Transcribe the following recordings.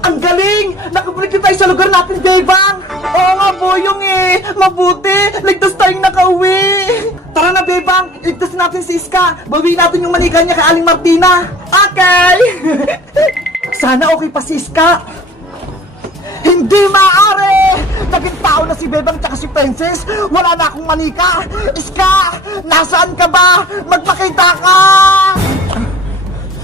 Ang galing! Nakabalik na tayo sa lugar natin, Bebang! Oo nga, Boyong eh! Mabuti! Ligtas tayong nakauwi! Tara na, Bebang! Ligtas natin si Iska! Bawiin natin yung manika niya kay Aling Martina! Okay! Sana okay pa si Iska! Hindi maaari! Naging tao na si Bebang tsaka si Princess! Wala na akong manika! Iska! Nasaan ka ba? Magpakita ka!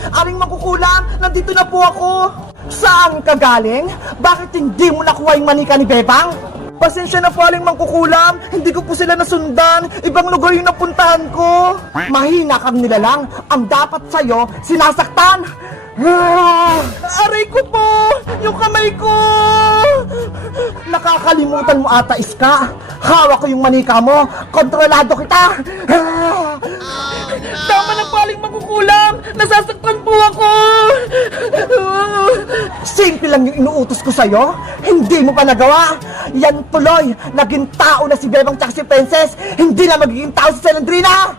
Aling Mangkukulam, nandito na po ako! Saan ka galing? Bakit hindi mo nakuha yung manika ni Bebang? Pasensya na po, Aling Mangkukulam. Hindi ko po sila nasundan. Ibang lugar yung napuntahan ko. Mahina kang nilalang. Ang dapat sa'yo, sinasaktan. Aray ko po! Yung kamay ko! Nakakalimutan mo ata, Iska. Hawak ko yung manika mo. Kontrolado kita. Tama na po, Aling Mangkukulam. Nasasaktan po ako. Simple lang yung inuutos ko sa'yo. Hindi mo pa nagawa. Yan tuloy. Naging tao na si Bebang tsaka si Princess. Hindi na magiging tao si Celandrina.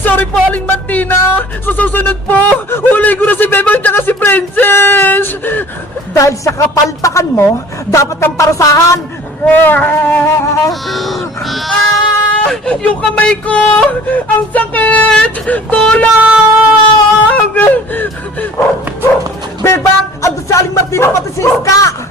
Sorry po, Aling Martina. Sa susunod po, huli ko na si Bebang tsaka si Princess. Dahil sa kapalpakan mo, dapat kang parusahan. Yung kamay ko! Ang sakit! Tulong! Bebang! Andun sa Aling Martina pati si Iska!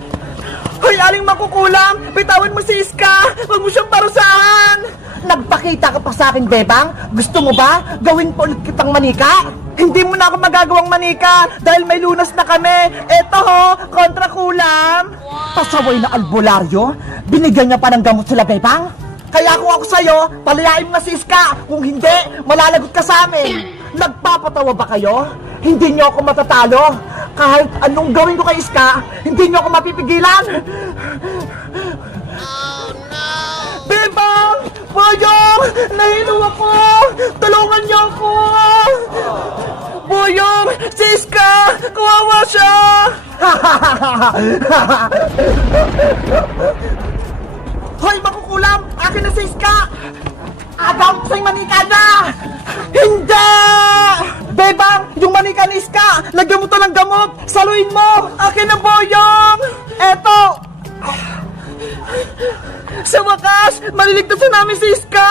Hoy, Aling Mangkukulam! Bitawan mo si Iska! Huwag mo siyang parusahan! Nagpakita ka pa sa akin, Bebang? Gusto mo ba? Gawin pa ulit kitang manika? Hindi mo na ako magagawang manika dahil may lunas na kami. Eto ho, kontra kulam. Pasaway na albularyo? Binigyan niya pa ng gamot sila, Bebang? Kaya kung ako sa'yo, palayain mo na si Iska. Kung hindi, malalagot ka sa amin. Nagpapatawa ba kayo? Hindi niyo ako matatalo. Kahit anong gawin ko kay Iska, hindi niyo ako mapipigilan. Bebang! Boyong! Nahilo ako! Tulungan niyo ako! Boyong! Si Iska! Kawawa siya! Hoy, Mangkukulam! Akin na si Iska! Agaw ko sa'yo manika niya! Hindi! Bebang! Yung manika ni Iska! Lagyan mo to ng gamot! Saluin mo! Akin na, Boyong! Eto! Sa wakas! Maliligtas na namin si Iska!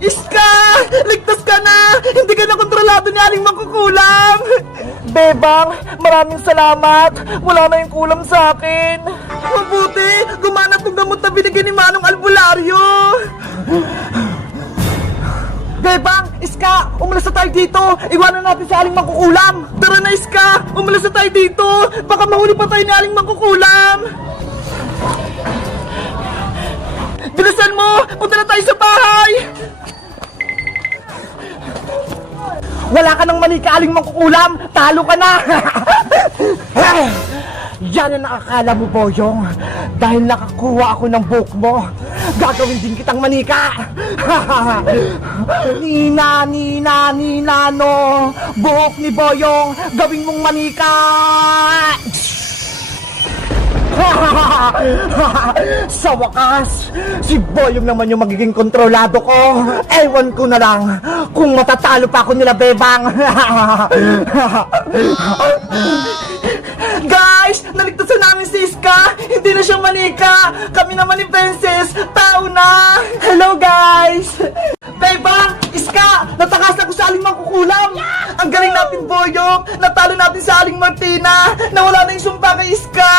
Iska! Ligtas ka na! Hindi ka na kontrolado ni Aling Mangkukulam! Bebang, maraming salamat! Wala na yung kulam sa akin! Mabuti! Gumana tong gamot na binigyan ni Manong Albularyo! Bebang! Iska! Umalis na tayo dito! Iwanan natin si Aling Mangkukulam! Tara na, Iska! Umalis na tayo dito! Baka mahuli pa tayo ni Aling Mangkukulam! Bilisan mo! Punta na tayo sa bahay! Wala ka ng manika, Aling Mangkukulam! Talo ka na! Yan ang nakakala mo, Boyong. Dahil nakakuha ako ng buhok mo, gagawin din kitang manika! Nina, no! Buhok ni Boyong, gawin mong manika! Sa wakas, si Boyong naman yung magiging kontrolado ko. Ewan ko na lang kung matatalo pa ako nila, Bebang. Guys, naligtasan namin si Iska. Hindi na siya manika. Kami naman ni Princess, tao na. Hello, guys. Bebang, Iska, natakas na ko sa Aling Mangkukulam. Ang galing natin, Boyong. Natalo natin sa Aling Martina. Nawala na yung sumpa kay Iska.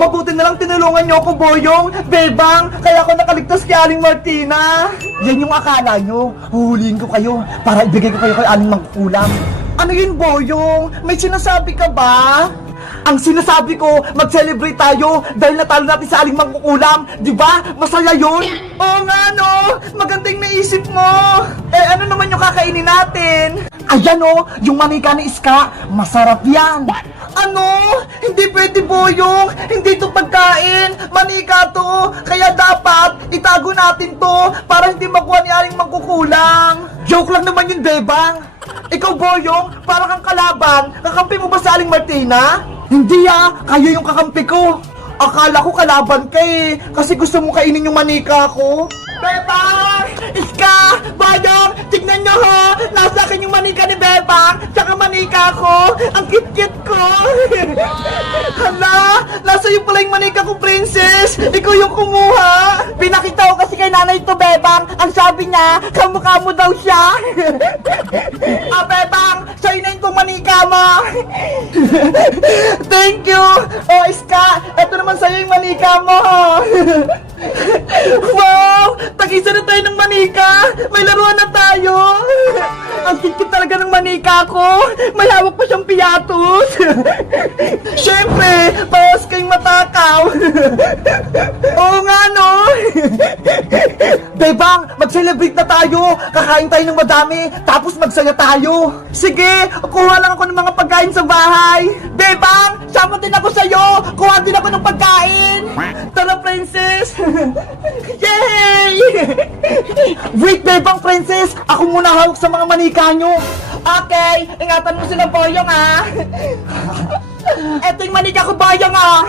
Mabuti na lang tinulungan niyo ako, Boyong. Bebang, kaya ako nakaligtas kay Aling Martina. Yan yung akala nyo. Huhulihin ko kayo para ibigay ko kayo kay Aling Mangkukulam. Ano yun, Boyong? May sinasabi ka ba? Ang sinasabi ko, mag-celebrate tayo dahil natalo natin sa Aling Mangkukulam. Diba? Masaya yun? Oo nga, no? Magandang naisip mo. Eh, ano naman yung kakainin natin? Ayan, oh, yung manika ni Iska. Masarap yan. Ano? Hindi pwede, Boyong. Hindi to pagkain. Manika to. Kaya dapat itago natin to para hindi makuha ni Aling Mangkukulam. Joke lang naman yun, Bebang. Ikaw, Boyong, para kang kalaban. Kakampi mo ba sa Aling Martina? Hindi, kayo yung kakampi ko. Akala ko kalaban ka eh. Kasi gusto mo kainin yung manika ko. Bebang! Iska! Bayang! Tignan nyo ha! Nasa akin yung manika ni Bebang! Tsaka manika ko! Ang kit-kit ko! Hala! Nasa iyo pala yung manika ko, princess! Ikaw yung kumuha! Pinakita ko kasi kay nanay to, Bebang! Ang sabi niya, kamukha mo daw siya! Bebang! Sa'yo na yung manika mo! Thank you! Oh, Iska! Ito naman sa'yo yung manika mo! Wow! Tag-isa na tayo ng manika! May laruan na tayo! Ang kikit talaga ng manika ko! May hawak pa siyang piyatos! Siyempre, bawas kayong matakaw! Oo nga, no? Bebang, mag-celebrate na tayo! Kakain tayo ng madami, tapos magsaya tayo! Sige, kuha lang ako ng mga pagkain sa bahay! Bebang, sama din ako sa'yo! Kuha din ako ng pagkain! Tara, princess! Yay! Wait, Bebang, princess! Ako muna hawak sa mga manika nyo! Okay, ingatan mo sila, Boyong, ha? Eto yung manika ko, Boyong, ha?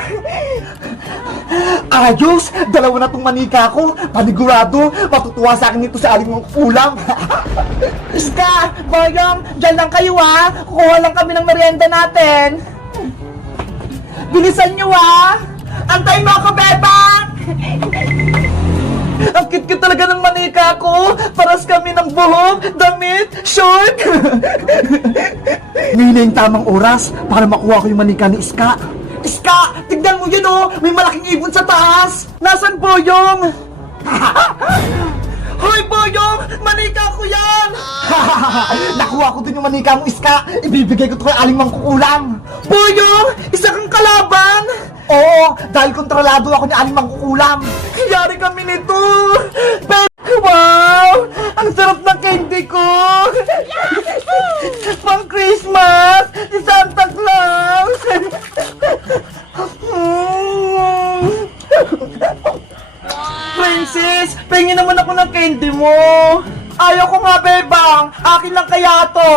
Ayos! Dalawa na tong manika ko! Panigurado! Matutuwa sa akin ito sa aling mong ulam! Iska! Boyong! Diyan lang kayo, ha? Kukuha lang kami ng merienda natin! Bilisan nyo, ha? Antayin mo ako, Bebang! Ang cute talaga ng manika ko! Paras kami ng buhok, damit, short! Ngayon na yung tamang oras para makuha ko yung manika ni Iska. Iska! Tignan mo yun, oh! May malaking ibon sa taas! Nasaan, Boyong? Hoy, Boyong! Manika ko yan! Nakuha ko din yung manika mo, Iska! Ibibigay ko to kay aling mangkukulam! Boyong! Isa kang kalaban! Oo! Dahil kontrolado ako ni aling mangkukulam! Yari kami nito! Wow! Ang sarap ng candy ko! Pang Christmas! Si Santa Claus! Princess! Pengin naman ako ng candy mo! Ayaw ko nga, Bebang! Akin lang kaya to!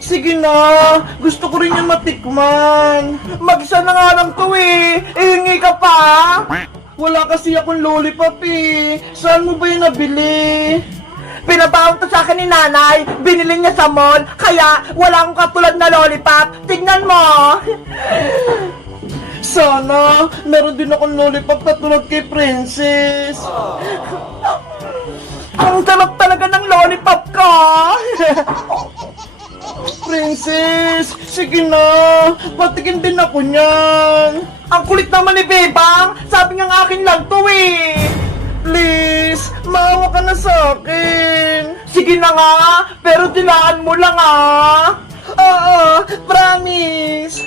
Sige na! Gusto ko rin yung matikman! Mag-isa na nga lang to eh! Ihingi ka pa! Wala kasi akong lollipop eh! Saan mo ba yung nabili? Pinabaon to sa akin ni nanay! Binili niya sa mall! Kaya wala akong katulad na lollipop! Tignan mo! Sana meron din akong lollipop katulad kay Princess! Ang sarap talaga ng lollipop ka! Princess, sige na, patikin din ako niyan. Ang kulit naman ni Bebang, sabi nga akin lang to eh. Please, maawa ka na sa akin. Sige na nga, pero dilaan mo lang ah. Oo, promise.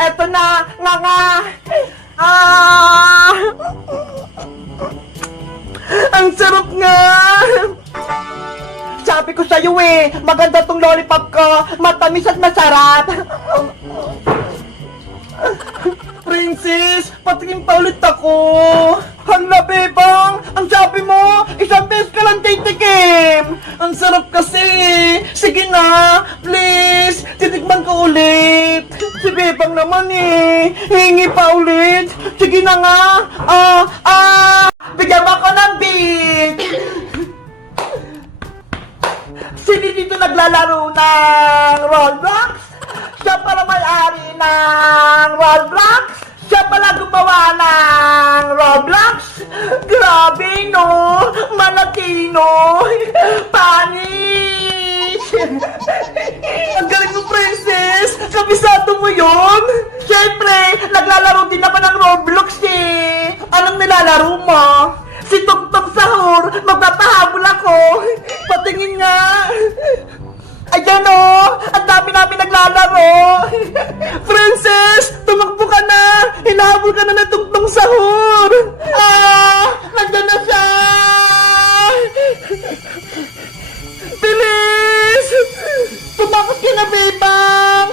Eto na, nga. Ang sarap nga. Sabi ko sa'yo eh, maganda tong lollipop ko, matamis at masarap. Princess, patingin pa ulit ako. Hala, Bebang, ang sabi mo, isang beses ka lang titikim. Ang sarap kasi. Sige na, please, titikman ko ulit. Si Bebang naman eh, hingi pa ulit. Sige na nga, bigyan mo ako ng beat. Sino dito naglalaro ng Roblox? Siya pala may-ari ng Roblox? Siya pala gumawa ng Roblox? Grabe no! Manatino! Panis! Ang galing mo, Princess! Kabisado mo yun? Siyempre, naglalaro din naman ng Roblox eh! Anong nilalaro mo? Si Tungtong Sahur, magpapahabol ako. Patingin nga. Ayan o, ang dami namin naglalaro. Princess, tumakbo ka na. Hinahabol ka na ng Tungtong Sahur. Nandun na siya. Bilis. Tumakot ka na, Bebang.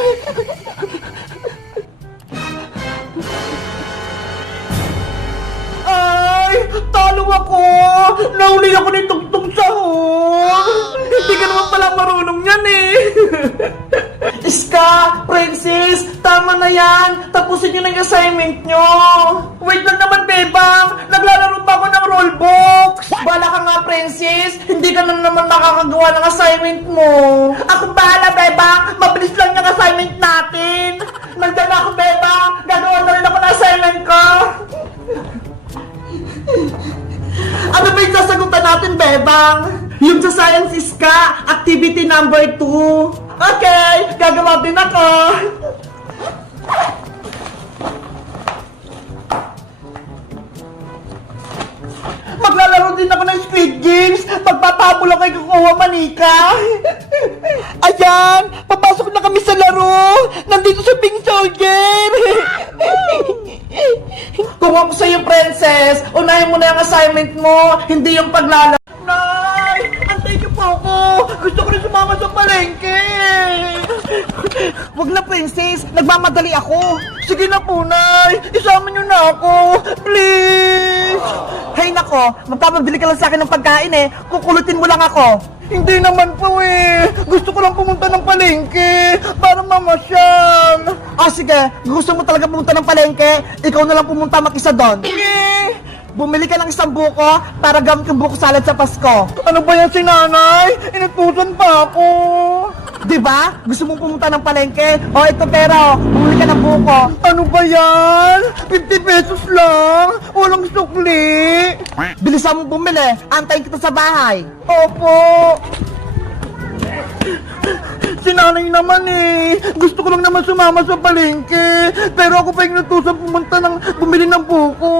Talo ako! Nahuli ako ni Tungtong Sahur! Hindi ka naman pala marunong yan eh! Iska, Princess, tama na yan. Tapusin nyo na yung assignment nyo. Wait lang naman, Bebang. Naglalaro pa ako ng rollbox. Bala ka nga, Princess. Hindi ka na naman makakagawa ng assignment mo. Ako bahala, Bebang. Mabilis lang yung assignment natin. Nandiyan na ako, Bebang. Gagawa na rin ako ng assignment ko. Ano ba yung sasagutan natin, Bebang? Yung sa Science Iska, activity number 2. Okay, gagawa din ako. Maglalaro din ako ng Squid Games. Pagpapabol ako kay Kukuha Manika. Ayan, papasok na kami sa laro. Nandito sa Ping Soldier. Kung ako sa'yo, Princess, unahin mo na yung assignment mo, hindi yung paglalaro. Nay! Antay niyo po ako! Gusto ko rin sumama sa palengke! Wag na, Princess! Nagmamadali ako! Sige na po, Nay! Isama niyo na ako! Please! Hay nako! Magpapabili ka lang sa akin ng pagkain eh! Kukulutin mo lang ako! Hindi naman po eh! Gusto ko lang pumunta ng palengke! Para mamasyal! Ah, sige! Gusto mo talaga pumunta ng palengke? Ikaw na lang pumunta mag-isa doon! Sige! Bumili ka ng isang buko para gamit yung buko salad sa Pasko. Ano ba yan si nanay? Inutusan pa ako. Diba? Gusto mong pumunta ng palengke? O ito pera, bumili ka ng buko. Ano ba yan? 50 pesos lang. Walang sukli. Bilisan mong bumili. Antayin kita sa bahay. Opo. Si nanay naman eh. Gusto ko lang naman sumama sa palengke. Pero ako pa yung natusan bumili ng buko.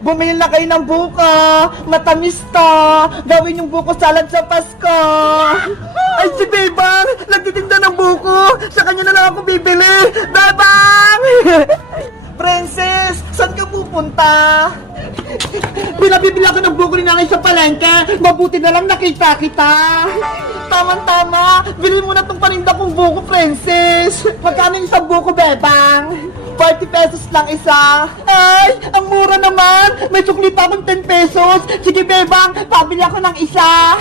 Bumili na kayo ng buko. Matamis to. Gawin yung buko salad sa Pasko. Ay, si Bebang! Nagtitinda ng buko. Sa kanya na lang ako bibili. Bebang! Princess, saan ka pupunta? Pinabibili ako ng buko ni nanay sa palengke. Mabuti na lang nakita kita. Tama-tama. Bilhin mo na tong paninda kong buko, Princess. Magkano yung isang buko, Bebang? 40 pesos lang isa. Ay, ang mura naman. May sukli pa akong 10 pesos. Sige, Bebang, pabili ako ng isa.